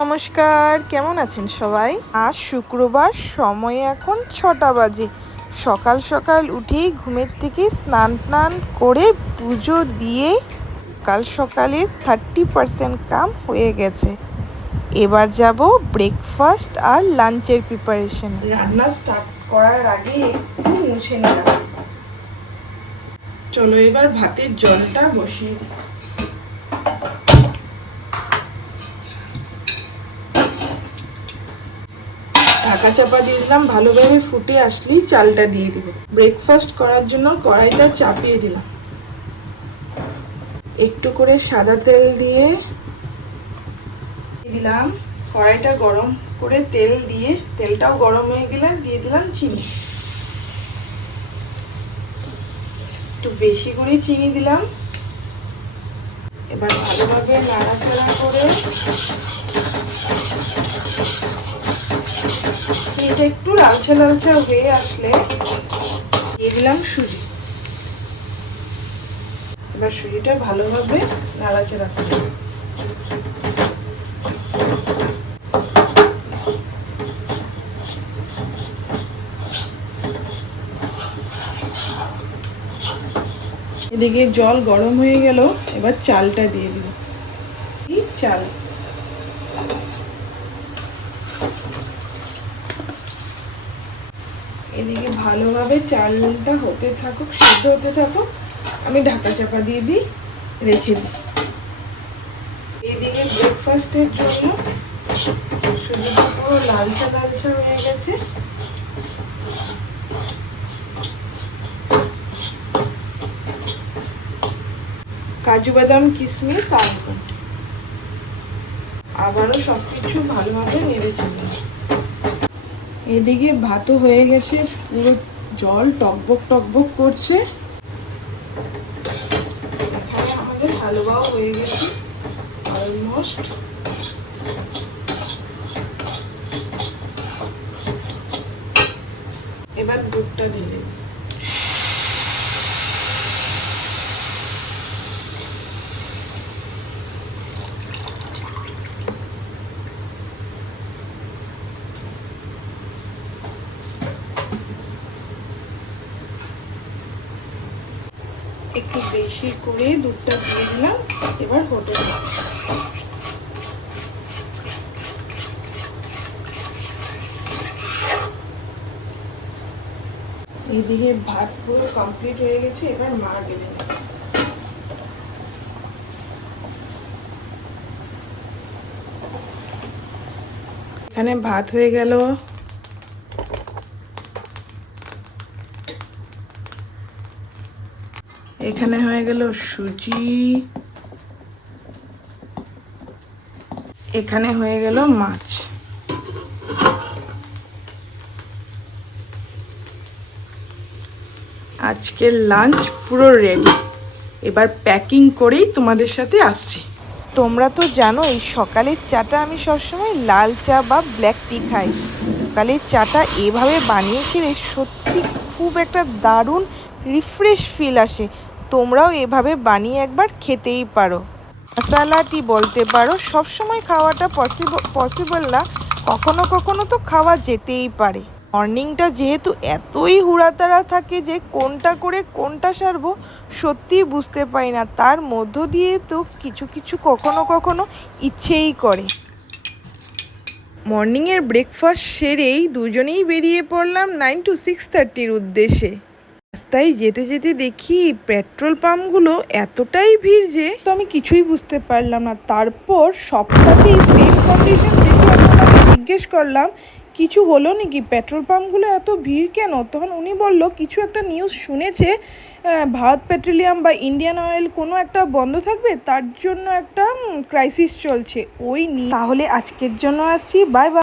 নমস্কার, কেমন আছেন সবাই? আজ শুক্রবার, সময় এখন ছটা বাজে। সকাল সকাল উঠেই ঘুমের থেকে স্নান টান করে পুজো দিয়ে কাল সকালে থার্টি পারসেন্ট কাম হয়ে গেছে। এবার যাব ব্রেকফাস্ট আর লাঞ্চের প্রিপারেশন রান্না স্টার্ট করার আগে একটু মুছে নিলাম। চলো এবার ভাতের জলটা বসিয়ে দিই। ঢাকা চাপা দিয়ে দিলাম ভালোভাবে ফুটে আসলেই চালটা দিয়ে দিব। ব্রেকফাস্ট করার জন্য কড়াইটা চাপিয়ে দিলাম। একটু করে সাদা তেল দিয়ে দিলাম। কড়াইটা গরম করে তেল দিয়ে, তেলটাও গরম হয়ে গেলে দিয়ে দিলাম চিনি। একটু বেশি করে চিনি দিলাম। এবার ভালোভাবে নাড়াচাড়া করে চিনিটা একটু লালচে লালচে হয়ে আসলে দিয়ে দিলাম সুজি। এবার সুজিটা ভালোভাবে নাড়াচাড়া করে এদিকে জল গরম হয়ে গেল, এবার চালটা দিয়ে দিব চাল। এদিকে ভালোভাবে চালটা হতে থাকুক, সিদ্ধ হতে থাকুক, আমি ঢাকা চাপা দিয়ে দিই, রেখে দিই। এদিকে ব্রেকফাস্টের জন্য লালচা লালচা হয়ে গেছে। কাজু বাদাম, কিশমিশ আলমন্ড আবারও সব কিছু ভালোভাবে নেড়ে চলে এদিকে ভাতও হয়ে গেছে, পুরো জল টকবক টকবক করছে। হালুয়াও হয়ে গেছে অলমোস্ট এবার দুধটা দিয়ে একটু বেশি করে দুধটা দিয়ে দিলাম, এবার হতে হবে। এইদিকে ভাত পুরো কমপ্লিট হয়ে গেছে, এবার মা গেলে এখানে ভাত হয়ে গেল। এখানে হয়ে গেল সুজি। এখানে হয়ে গেল মাছ। আজকের লাঞ্চ পুরো রেডি এবার প্যাকিং করেই তোমাদের সাথে আসছি। তোমরা তো জানো এই সকালের চাটা আমি সবসময় লাল চা বা ব্ল্যাক টি খাই। সকালের চাটা এভাবে বানিয়ে খেলে সত্যি খুব একটা দারুণ রিফ্রেশ ফিল আসে। তোমরাও এভাবে বানিয়ে একবার খেতেই পারো। মশালা টি বলতে পারো, সবসময় খাওয়াটা পসিবল পসিবল না, কখনো কখনো তো খাওয়া যেতেই পারে। মর্নিংটা যেহেতু এতই হুড়াতাড়া থাকে যে কোনটা করে কোনটা সারবো, সত্যিই বুঝতে পারি না। তার মধ্য দিয়ে তো কিছু কিছু কখনো কখনো ইচ্ছেই করে। মর্নিংয়ের ব্রেকফাস্ট সেরেই দুজনেই বেরিয়ে পড়লাম নাইন টু সিক্স থার্টির উদ্দেশ্যে। রাস্তায় যেতে যেতে দেখি পেট্রোল পাম্পগুলো এতটাই ভিড় যে তো আমি কিছুই বুঝতে পারলাম না। তারপর সবটাতেই সেম কন্ডিশন দেখে ওনাকে জিজ্ঞেস করলাম, কিছু হলো নাকি? পেট্রোল পাম্পগুলো এত ভিড় কেন? তখন উনি বলল, কিছু একটা নিউজ শুনেছে ভারত পেট্রোলিয়াম বা ইন্ডিয়ান অয়েল কোনো একটা বন্ধ থাকবে, তার জন্য একটা ক্রাইসিস চলছে। ওই নিয়ে তাহলে আজকের জন্য আসছি বাই বাই